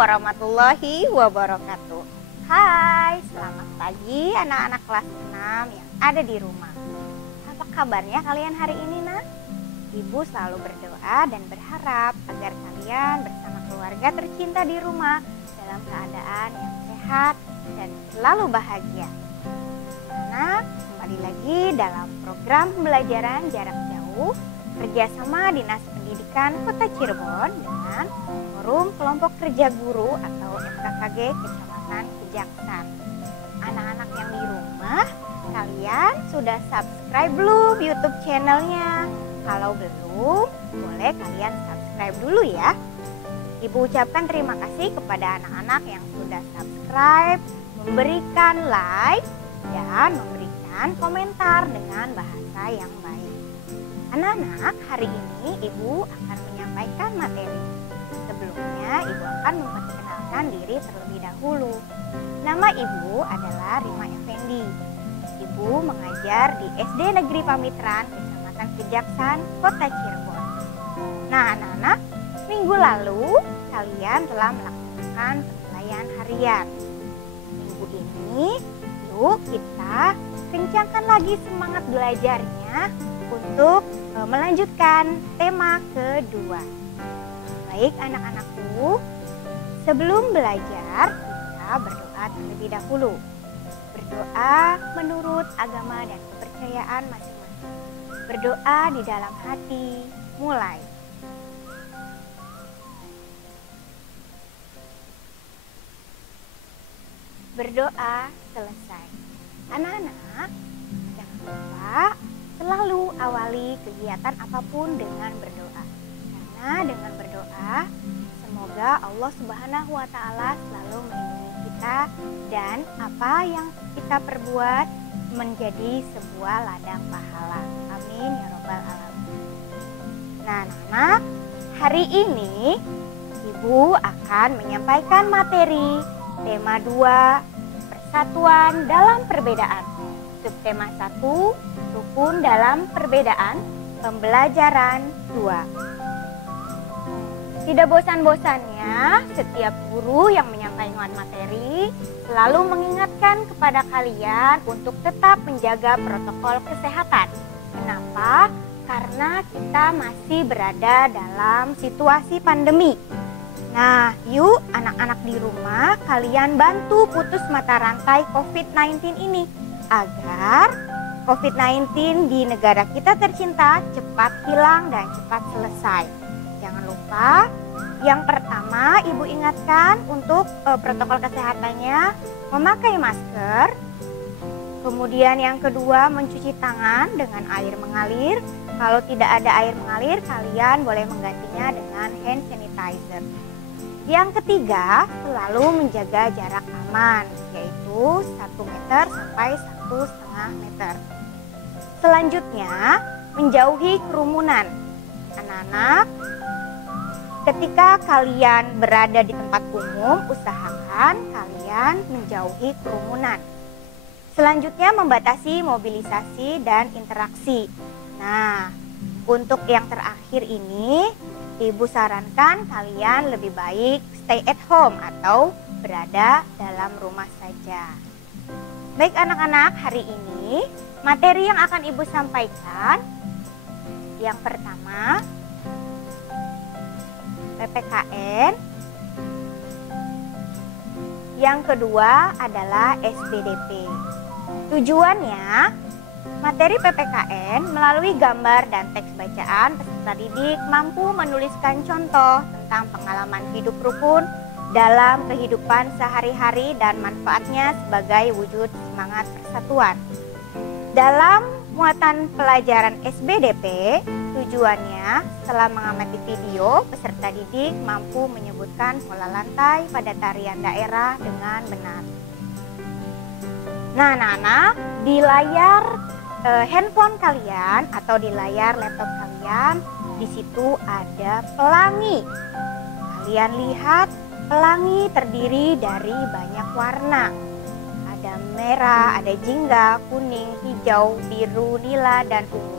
warahmatullahi wabarakatuh. Hai, selamat pagi anak-anak kelas 6 yang ada di rumah. Apa kabarnya kalian hari ini, nak? Ibu selalu berdoa dan berharap agar kalian bersama keluarga tercinta di rumah dalam keadaan yang sehat dan selalu bahagia. Anak, kembali lagi dalam program pembelajaran jarak jauh kerjasama Dinas Pendidikan Kota Cirebon dengan Forum Kelompok Kerja Guru atau FKKG Kecamatan Kejaksan. Anak-anak yang di rumah, kalian sudah subscribe belum YouTube channelnya? Kalau belum, boleh kalian subscribe dulu ya. Ibu ucapkan terima kasih kepada anak-anak yang sudah subscribe, memberikan like, dan memberikan komentar dengan bahasa yang baik. Anak-anak, hari ini Ibu akan menyampaikan materi. Sebelumnya, Ibu akan memperkenalkan diri terlebih dahulu. Nama Ibu adalah Rima Effendi. Ibu mengajar di SD Negeri Pamitran, Kecamatan Kejaksan, Kota Cirebon. Nah, anak-anak, minggu lalu kalian telah melaksanakan penilaian harian. Minggu ini, yuk kita kencangkan lagi semangat belajarnya untuk melanjutkan tema kedua. Baik anak-anakku, sebelum belajar kita berdoa terlebih dahulu. Berdoa menurut agama dan kepercayaan masing-masing. Berdoa di dalam hati, mulai. Berdoa selesai. Anak-anak, jangan lupa selalu awali kegiatan apapun dengan berdoa. Karena dengan berdoa, semoga Allah Subhanahu wa Ta'ala selalu melindungi kita dan apa yang kita perbuat menjadi sebuah ladang pahala. Amin ya Rabbal Alamin. Nah, anak, hari ini Ibu akan menyampaikan materi tema 2, persatuan dalam perbedaan. Subtema 1, rukun dalam perbedaan, pembelajaran 2. Tidak bosan-bosannya, setiap guru yang menyampaikan materi selalu mengingatkan kepada kalian untuk tetap menjaga protokol kesehatan. Kenapa? Karena kita masih berada dalam situasi pandemi. Nah, yuk anak-anak di rumah kalian bantu putus mata rantai COVID-19 ini agar COVID-19 di negara kita tercinta cepat hilang dan cepat selesai. Jangan lupa, yang pertama Ibu ingatkan untuk protokol kesehatannya memakai masker. Kemudian yang kedua mencuci tangan dengan air mengalir. Kalau tidak ada air mengalir, kalian boleh menggantinya dengan hand sanitizer. Yang ketiga, selalu menjaga jarak aman, yaitu 1 meter sampai 1,5 meter. Selanjutnya, menjauhi kerumunan. Anak-anak, ketika kalian berada di tempat umum, usahakan kalian menjauhi kerumunan. Selanjutnya, membatasi mobilisasi dan interaksi. Nah, untuk yang terakhir ini, Ibu sarankan kalian lebih baik stay at home atau berada dalam rumah saja. Baik anak-anak, hari ini materi yang akan Ibu sampaikan yang pertama PPKN, yang kedua adalah SBDP. Tujuannya, materi PPKN melalui gambar dan teks bacaan peserta didik mampu menuliskan contoh tentang pengalaman hidup rukun dalam kehidupan sehari-hari dan manfaatnya sebagai wujud semangat persatuan. Dalam muatan pelajaran SBDP, tujuannya setelah mengamati video, peserta didik mampu menyebutkan pola lantai pada tarian daerah dengan benar. Nah, anak-anak, di layar handphone kalian atau di layar laptop kalian, di situ ada pelangi. Kalian lihat, pelangi terdiri dari banyak warna. Ada merah, ada jingga, kuning, hijau, biru, nila, dan ungu.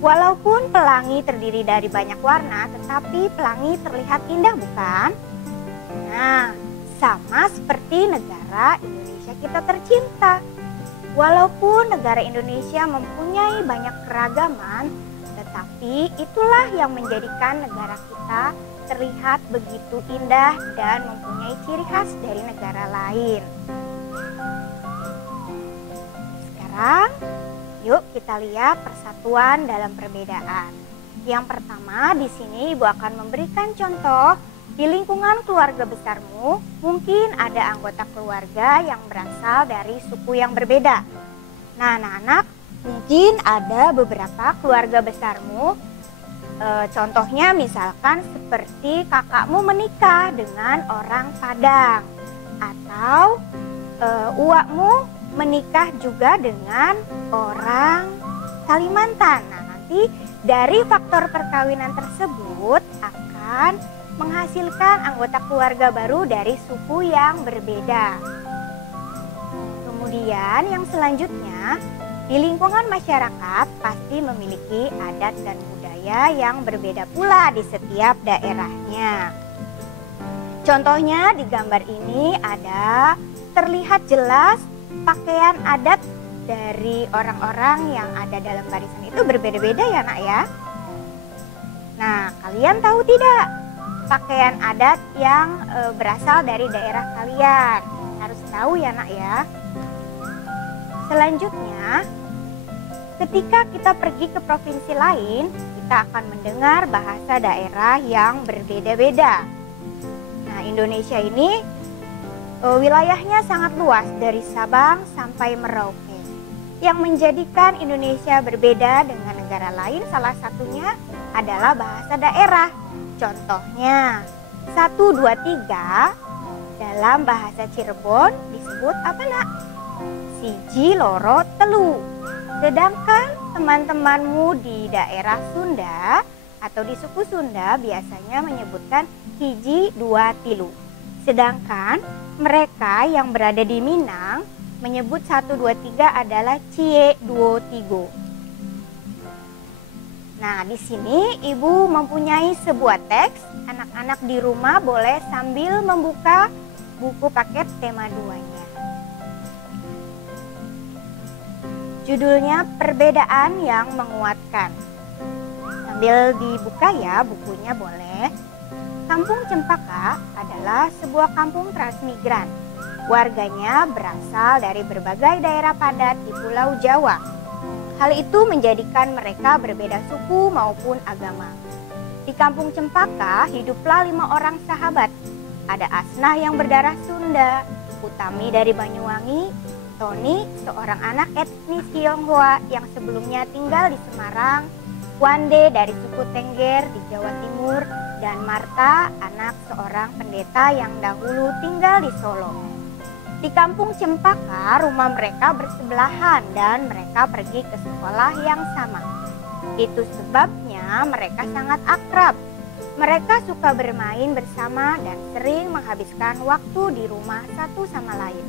Walaupun pelangi terdiri dari banyak warna, tetapi pelangi terlihat indah, bukan? Nah, sama seperti negara Indonesia kita tercinta. Walaupun negara Indonesia mempunyai banyak keragaman, tetapi itulah yang menjadikan negara kita terlihat begitu indah dan mempunyai ciri khas dari negara lain. Sekarang, yuk kita lihat persatuan dalam perbedaan. Yang pertama, di sini Ibu akan memberikan contoh. Di lingkungan keluarga besarmu, mungkin ada anggota keluarga yang berasal dari suku yang berbeda. Nah, anak-anak, mungkin ada beberapa keluarga besarmu, contohnya misalkan seperti kakakmu menikah dengan orang Padang, atau uakmu menikah juga dengan orang Kalimantan. Nah, nanti dari faktor perkawinan tersebut akan menghasilkan anggota keluarga baru dari suku yang berbeda. Kemudian yang selanjutnya, di lingkungan masyarakat pasti memiliki adat dan budaya yang berbeda pula di setiap daerahnya. Contohnya di gambar ini ada terlihat jelas pakaian adat dari orang-orang yang ada dalam barisan itu berbeda-beda ya nak ya. Nah, kalian tahu tidak pakaian adat yang berasal dari daerah kalian? Harus tahu ya nak ya. Selanjutnya, ketika kita pergi ke provinsi lain, kita akan mendengar bahasa daerah yang berbeda-beda. Nah, Indonesia ini wilayahnya sangat luas dari Sabang sampai Merauke. Yang menjadikan Indonesia berbeda dengan negara lain salah satunya adalah bahasa daerah. Contohnya 1, 2, 3 dalam bahasa Cirebon disebut apa nak? Siji, loro, telu. Sedangkan teman-temanmu di daerah Sunda atau di suku Sunda biasanya menyebutkan hiji, dua, tilu. Sedangkan mereka yang berada di Minang menyebut 1, 2, 3 adalah cie, duo, tigo. Nah, di sini Ibu mempunyai sebuah teks. Anak-anak di rumah boleh sambil membuka buku paket tema 2-nya. Judulnya Perbedaan yang Menguatkan. Sambil dibuka ya bukunya boleh. Kampung Cempaka adalah sebuah kampung transmigran. Warganya berasal dari berbagai daerah padat di Pulau Jawa. Hal itu menjadikan mereka berbeda suku maupun agama. Di kampung Cempaka hiduplah 5 orang sahabat. Ada Asnah yang berdarah Sunda, Utami dari Banyuwangi, Tony seorang anak etnis Tionghoa yang sebelumnya tinggal di Semarang, Wande dari suku Tengger di Jawa Timur, dan Marta anak seorang pendeta yang dahulu tinggal di Solo. Di kampung Cempaka, rumah mereka bersebelahan dan mereka pergi ke sekolah yang sama. Itu sebabnya mereka sangat akrab. Mereka suka bermain bersama dan sering menghabiskan waktu di rumah satu sama lain.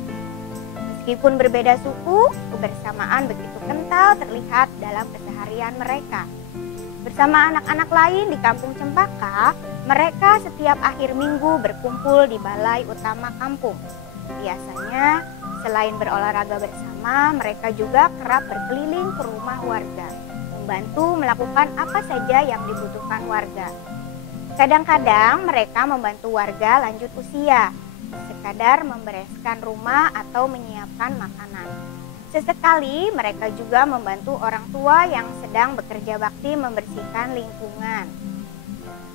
Meskipun berbeda suku, kebersamaan begitu kental terlihat dalam keseharian mereka. Bersama anak-anak lain di kampung Cempaka, mereka setiap akhir minggu berkumpul di balai utama kampung. Biasanya, selain berolahraga bersama, mereka juga kerap berkeliling ke rumah warga, membantu melakukan apa saja yang dibutuhkan warga. Kadang-kadang mereka membantu warga lanjut usia, sekadar membereskan rumah atau menyiapkan makanan. Sesekali mereka juga membantu orang tua yang sedang bekerja bakti membersihkan lingkungan.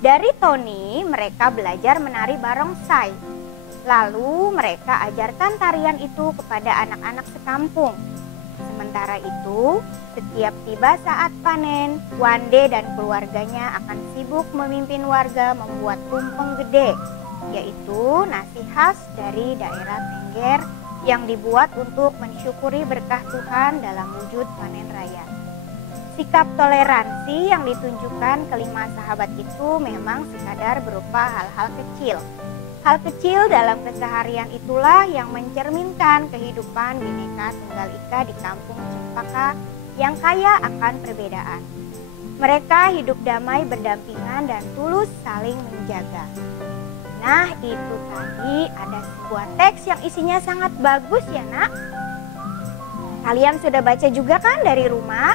Dari Tony, mereka belajar menari barongsai. Lalu mereka ajarkan tarian itu kepada anak-anak sekampung. Sementara itu, setiap tiba saat panen, Wande dan keluarganya akan sibuk memimpin warga membuat tumpeng gede, yaitu nasi khas dari daerah Tengger yang dibuat untuk mensyukuri berkah Tuhan dalam wujud panen raya. Sikap toleransi yang ditunjukkan kelima sahabat itu memang sekadar berupa hal-hal kecil. Hal kecil dalam keseharian itulah yang mencerminkan kehidupan Bhinneka Tunggal Ika di kampung Cempaka yang kaya akan perbedaan. Mereka hidup damai berdampingan dan tulus saling menjaga. Nah, itu tadi ada sebuah teks yang isinya sangat bagus ya, Nak. Kalian sudah baca juga kan dari rumah?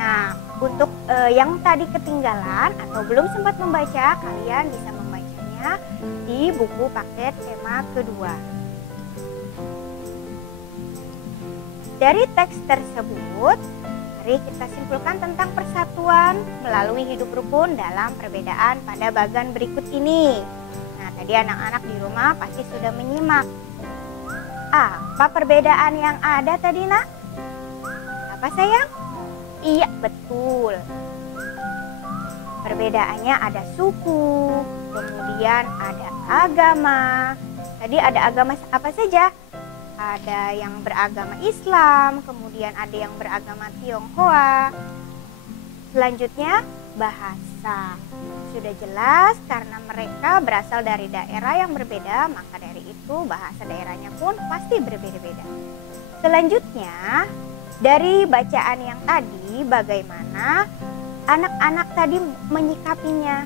Nah, untuk yang tadi ketinggalan atau belum sempat membaca, kalian bisa membacanya di buku paket tema kedua. Dari teks tersebut, mari kita simpulkan tentang persatuan melalui hidup rukun dalam perbedaan pada bagan berikut ini. Nah, tadi anak-anak di rumah pasti sudah menyimak. Apa perbedaan yang ada tadi, Nak? Apa sayang? Iya, betul. Perbedaannya ada suku, kemudian ada agama. Tadi ada agama apa saja? Ada yang beragama Islam, kemudian ada yang beragama Tionghoa. Selanjutnya bahasa. Sudah jelas karena mereka berasal dari daerah yang berbeda, maka dari itu bahasa daerahnya pun pasti berbeda-beda. Selanjutnya, dari bacaan yang tadi, bagaimana anak-anak tadi menyikapinya?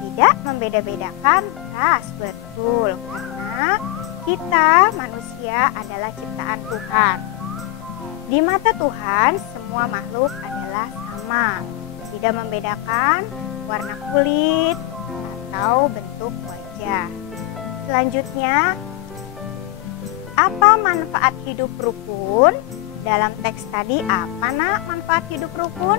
Tidak membeda-bedakan ras, betul, karena kita manusia adalah ciptaan Tuhan. Di mata Tuhan, semua makhluk adalah sama, tidak membedakan warna kulit atau bentuk wajah. Selanjutnya, apa manfaat hidup rukun? Dalam teks tadi apa, Nak, manfaat hidup rukun?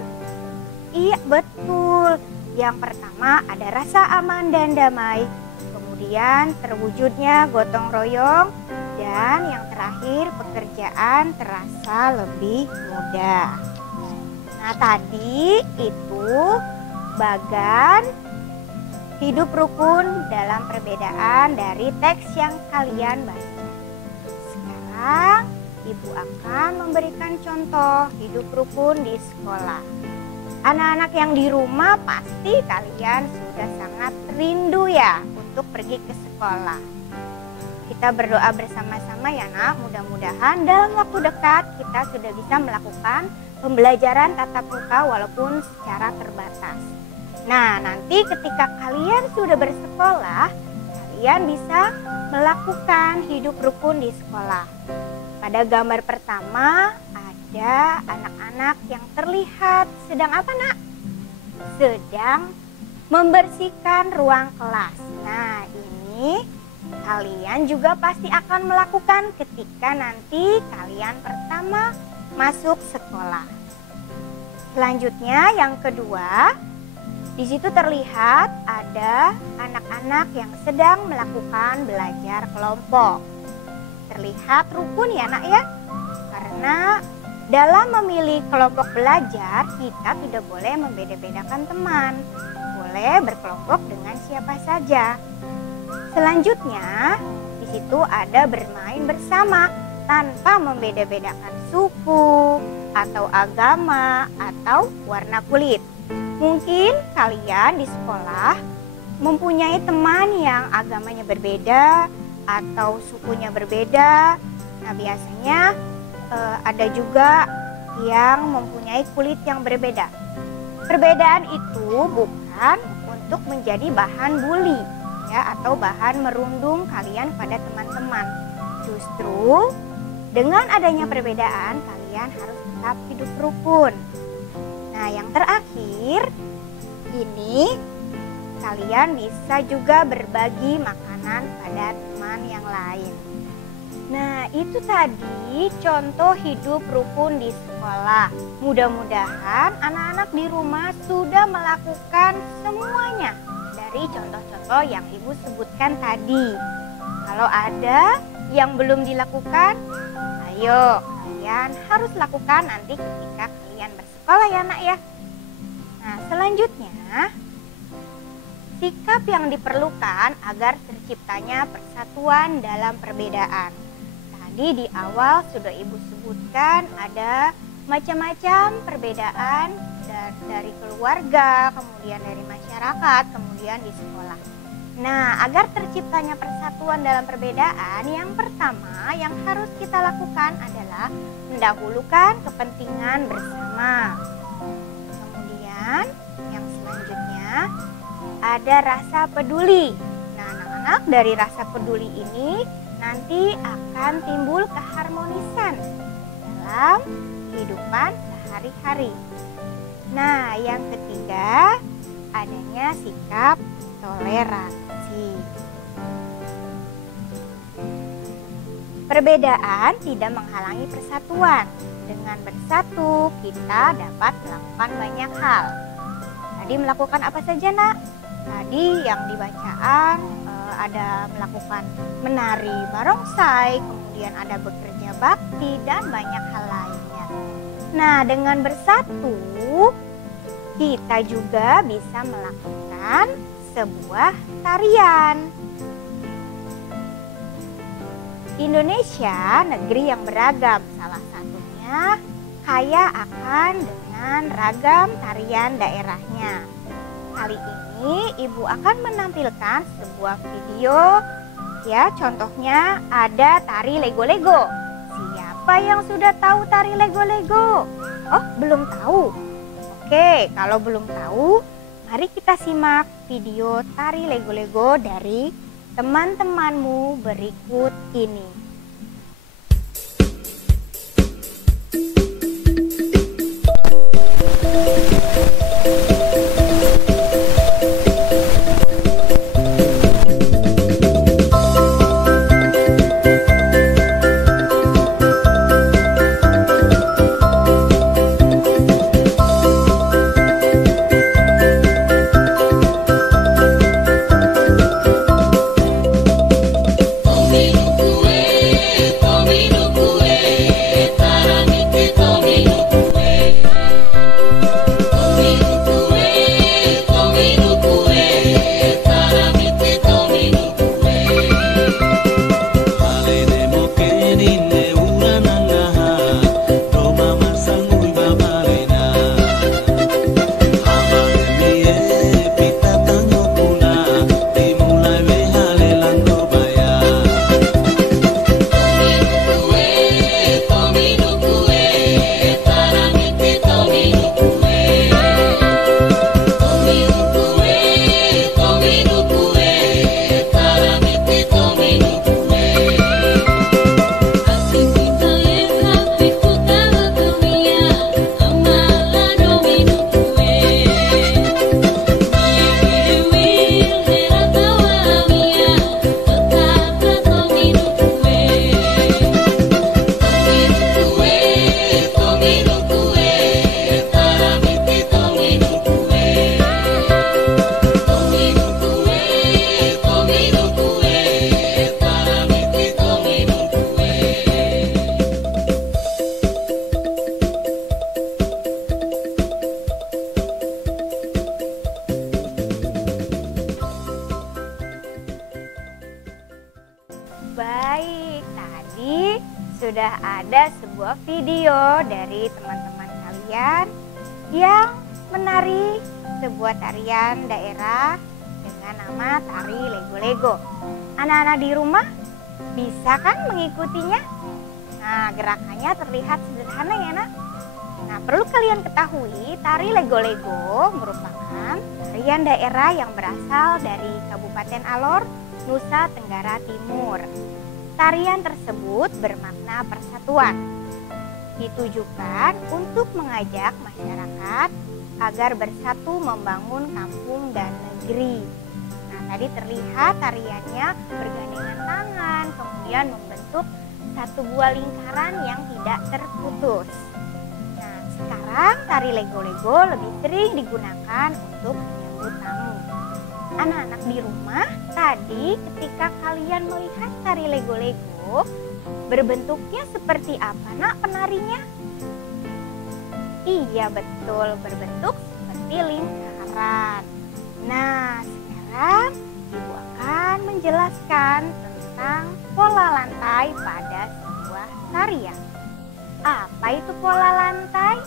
Iya, betul. Yang pertama ada rasa aman dan damai. Kemudian terwujudnya gotong royong. Dan yang terakhir pekerjaan terasa lebih mudah. Nah, tadi itu bagan hidup rukun dalam perbedaan dari teks yang kalian baca. Sekarang Ibu akan memberikan contoh hidup rukun di sekolah. Anak-anak yang di rumah pasti kalian sudah sangat rindu ya untuk pergi ke sekolah. Kita berdoa bersama-sama ya, Nak. Mudah-mudahan dalam waktu dekat kita sudah bisa melakukan pembelajaran tatap muka walaupun secara terbatas. Nah, nanti ketika kalian sudah bersekolah, kalian bisa melakukan hidup rukun di sekolah. Pada gambar pertama ada anak-anak yang terlihat sedang apa, Nak? Sedang membersihkan ruang kelas. Nah, ini kalian juga pasti akan melakukan ketika nanti kalian pertama masuk sekolah. Selanjutnya yang kedua, di situ terlihat ada anak-anak yang sedang melakukan belajar kelompok. Terlihat rukun ya, Nak ya, karena dalam memilih kelompok belajar kita tidak boleh membeda-bedakan teman, boleh berkelompok dengan siapa saja. Selanjutnya di situ ada bermain bersama tanpa membeda-bedakan suku atau agama atau warna kulit. Mungkin kalian di sekolah mempunyai teman yang agamanya berbeda atau sukunya berbeda. Nah, biasanya ada juga yang mempunyai kulit yang berbeda. Perbedaan itu bukan untuk menjadi bahan bully ya, atau bahan merundung kalian pada teman-teman. Justru dengan adanya perbedaan kalian harus tetap hidup rukun. Nah, yang terakhir ini kalian bisa juga berbagi makanan pada teman yang lain. Nah, itu tadi contoh hidup rukun di sekolah. Mudah-mudahan anak-anak di rumah sudah melakukan semuanya dari contoh-contoh yang Ibu sebutkan tadi. Kalau ada yang belum dilakukan, ayo kalian harus lakukan nanti ketika kalian bersekolah ya, Nak ya. Nah, selanjutnya sikap yang diperlukan agar terciptanya persatuan dalam perbedaan. Tadi di awal sudah Ibu sebutkan ada macam-macam perbedaan dari keluarga, kemudian dari masyarakat, kemudian di sekolah. Nah, agar terciptanya persatuan dalam perbedaan, yang pertama yang harus kita lakukan adalah mendahulukan kepentingan bersama. Kemudian yang selanjutnya ada rasa peduli. Nah, anak-anak, dari rasa peduli ini nanti akan timbul keharmonisan dalam kehidupan sehari-hari. Nah, yang ketiga, adanya sikap toleransi. Perbedaan tidak menghalangi persatuan. Dengan bersatu, kita dapat melakukan banyak hal. Tadi melakukan apa saja, Nak? Tadi yang dibacaan ada melakukan menari barongsai, kemudian ada bekerja bakti, dan banyak hal lainnya. Nah, dengan bersatu, kita juga bisa melakukan sebuah tarian. Indonesia negeri yang beragam, salah satunya kaya akan dengan ragam tarian daerahnya. Kali ini Ibu akan menampilkan sebuah video, ya, contohnya ada tari lego-lego. Siapa yang sudah tahu tari lego-lego? Oh, belum tahu? Oke, kalau belum tahu, mari kita simak video tari lego-lego dari teman-temanmu berikut ini. Baik, tadi sudah ada sebuah video dari teman-teman kalian yang menari sebuah tarian daerah dengan nama tari lego-lego. Anak-anak di rumah bisa kan mengikutinya? Nah, gerakannya terlihat sederhana ya, Nak? Nah, perlu kalian ketahui, tari lego-lego merupakan tarian daerah yang berasal dari Kabupaten Alor, Nusa Tenggara Timur. Tarian tersebut bermakna persatuan. Ditujukan untuk mengajak masyarakat agar bersatu membangun kampung dan negeri. Nah, tadi terlihat tariannya bergandengan tangan, kemudian membentuk satu buah lingkaran yang tidak terputus. Nah, sekarang tari lego-lego lebih sering digunakan untuk menyambut tamu. Anak-anak di rumah, tadi ketika kalian melihat tari lego-lego, berbentuknya seperti apa, Nak, penarinya? Iya, betul, berbentuk seperti lingkaran. Nah, sekarang Ibu akan menjelaskan tentang pola lantai pada sebuah tarian. Apa itu pola lantai?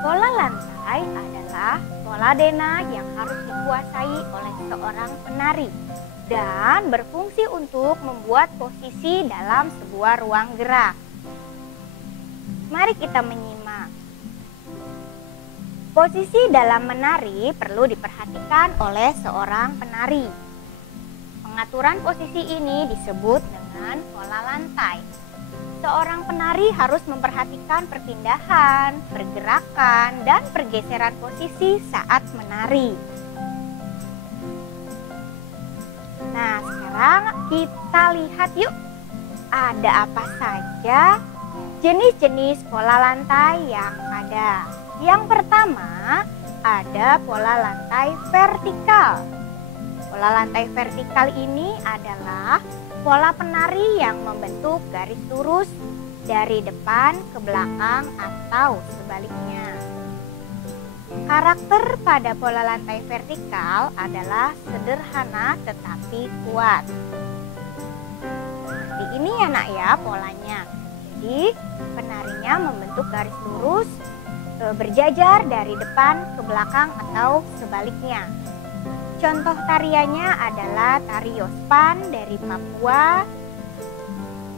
Pola lantai adalah pola dena yang harus dikuasai oleh seorang penari dan berfungsi untuk membuat posisi dalam sebuah ruang gerak. Mari kita menyimak. Posisi dalam menari perlu diperhatikan oleh seorang penari. Pengaturan posisi ini disebut dengan pola lantai. Seorang penari harus memperhatikan perpindahan, pergerakan, dan pergeseran posisi saat menari. Nah, sekarang kita lihat yuk, ada apa saja jenis-jenis pola lantai yang ada. Yang pertama, ada pola lantai vertikal. Pola lantai vertikal ini adalah pola penari yang membentuk garis lurus dari depan ke belakang atau sebaliknya. Karakter pada pola lantai vertikal adalah sederhana tetapi kuat. Seperti ini ya nak ya polanya. Jadi penarinya membentuk garis lurus berjajar dari depan ke belakang atau sebaliknya. Contoh tariannya adalah tari Yospan dari Papua,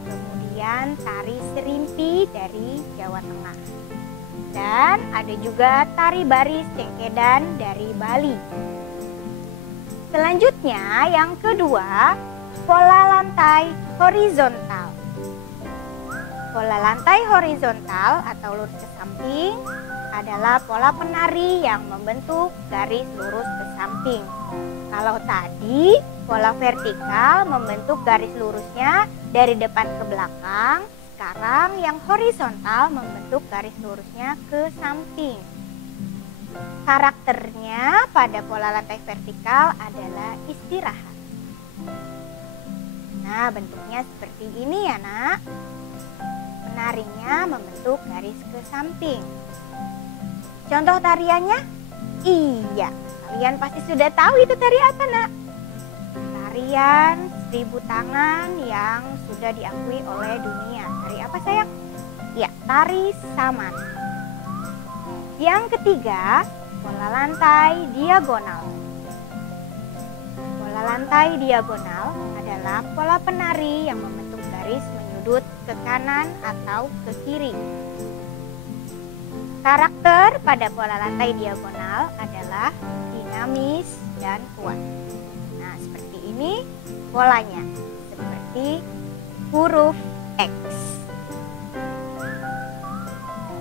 kemudian tari Serimpi dari Jawa Tengah. Dan ada juga tari baris Cengkedan dari Bali. Selanjutnya yang kedua, pola lantai horizontal. Pola lantai horizontal atau lurus ke samping adalah pola penari yang membentuk garis lurus ke samping. Kalau tadi pola vertikal membentuk garis lurusnya dari depan ke belakang, sekarang yang horizontal membentuk garis lurusnya ke samping. Karakternya pada pola lantai vertikal adalah istirahat. Nah, bentuknya seperti ini ya nak. Penarinya membentuk garis ke samping. Contoh tariannya? Iya, kalian pasti sudah tahu itu tari apa nak? Tarian 1000 tangan yang sudah diakui oleh dunia. Tari apa sayang? Ya, tari saman. Yang ketiga, pola lantai diagonal. Pola lantai diagonal adalah pola penari yang membentuk garis menyudut ke kanan atau ke kiri. Karakter pada pola lantai diagonal adalah dinamis dan kuat. Nah, seperti ini polanya, seperti huruf X.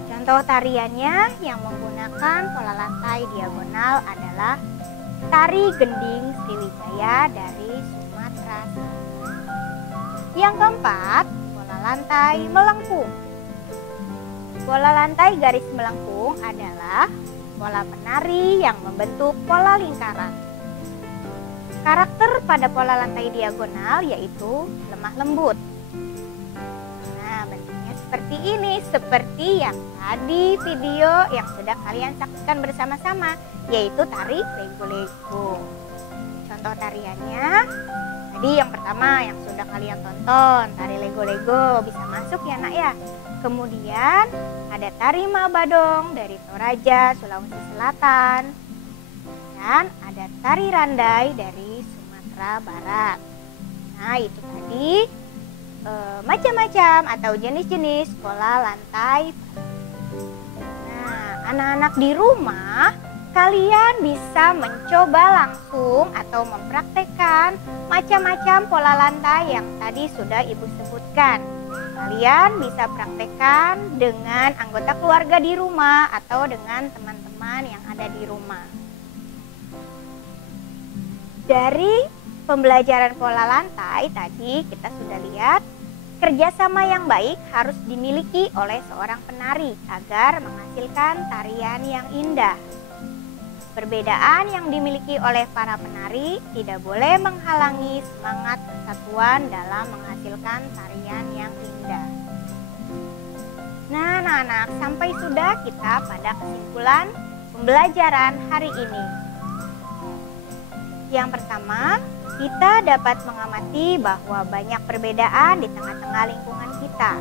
Contoh tariannya yang menggunakan pola lantai diagonal adalah tari gending Sriwijaya dari Sumatera Selatan. Yang keempat, pola lantai melengkung. Pola lantai garis melengkung adalah pola penari yang membentuk pola lingkaran. Karakter pada pola lantai diagonal yaitu lemah lembut. Nah, bentuknya seperti ini, seperti yang tadi video yang sudah kalian saksikan bersama-sama, yaitu tari lego-lego. Contoh tariannya, tadi yang pertama yang sudah kalian tonton, tari lego-lego, bisa masuk ya nak ya. Kemudian ada tari Mabadong dari Toraja, Sulawesi Selatan. Dan ada tari Randai dari Sumatera Barat. Nah, itu tadi macam-macam atau jenis-jenis pola lantai. Nah, anak-anak di rumah, kalian bisa mencoba langsung atau mempraktekkan macam-macam pola lantai yang tadi sudah Ibu sebutkan. Kalian bisa praktekkan dengan anggota keluarga di rumah atau dengan teman-teman yang ada di rumah. Dari pembelajaran pola lantai tadi kita sudah lihat, kerjasama yang baik harus dimiliki oleh seorang penari agar menghasilkan tarian yang indah. Perbedaan yang dimiliki oleh para penari tidak boleh menghalangi semangat kesatuan dalam menghasilkan tarian yang indah. Nah, anak-anak, sampai sudah kita pada kesimpulan pembelajaran hari ini. Yang pertama, kita dapat mengamati bahwa banyak perbedaan di tengah-tengah lingkungan kita,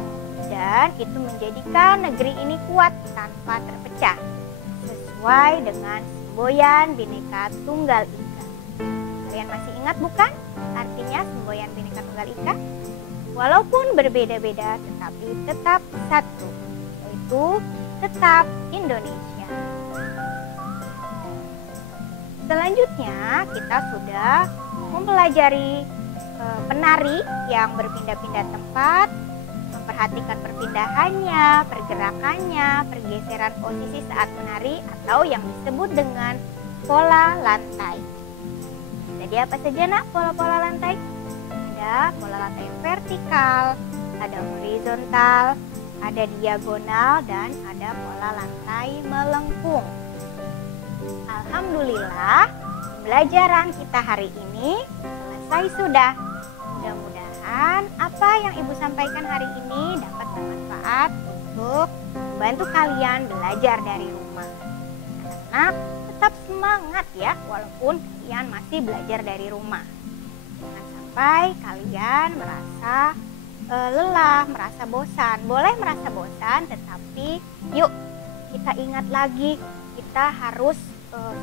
dan itu menjadikan negeri ini kuat tanpa terpecah, sesuai dengan semboyan Bhinneka Tunggal Ika. Kalian masih ingat bukan artinya semboyan Bhinneka Tunggal Ika? Walaupun berbeda-beda tetapi tetap satu, yaitu tetap Indonesia. Selanjutnya kita sudah mempelajari penari yang berpindah-pindah tempat, memperhatikan perpindahannya, pergerakannya, pergeseran posisi saat menari atau yang disebut dengan pola lantai. Jadi apa saja nak pola-pola lantai? Ada pola lantai vertikal, ada horizontal, ada diagonal, dan ada pola lantai melengkung. Alhamdulillah, pembelajaran kita hari ini selesai sudah. Mudah-mudahan apa yang Ibu sampaikan hari ini dapat bermanfaat untuk membantu kalian belajar dari rumah. Anak-anak tetap semangat ya, walaupun kalian masih belajar dari rumah. Jangan sampai kalian merasa lelah, merasa bosan. Boleh merasa bosan, tetapi yuk kita ingat lagi, kita harus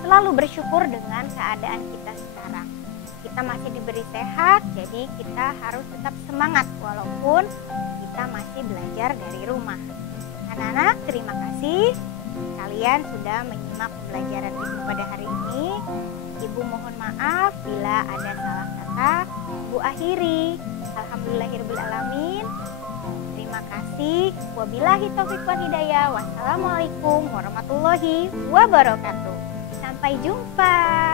selalu bersyukur dengan keadaan kita sekarang. Kita masih diberi sehat, jadi kita harus tetap semangat walaupun kita masih belajar dari rumah. Anak-anak, terima kasih kalian sudah menyimak pembelajaran Ibu pada hari ini. Ibu mohon maaf bila ada salah kata. Ibu akhiri. Alhamdulillahirobbilalamin. Terima kasih. Wabillahi taufiq wal hidayah. Wassalamualaikum warahmatullahi wabarakatuh. Sampai jumpa.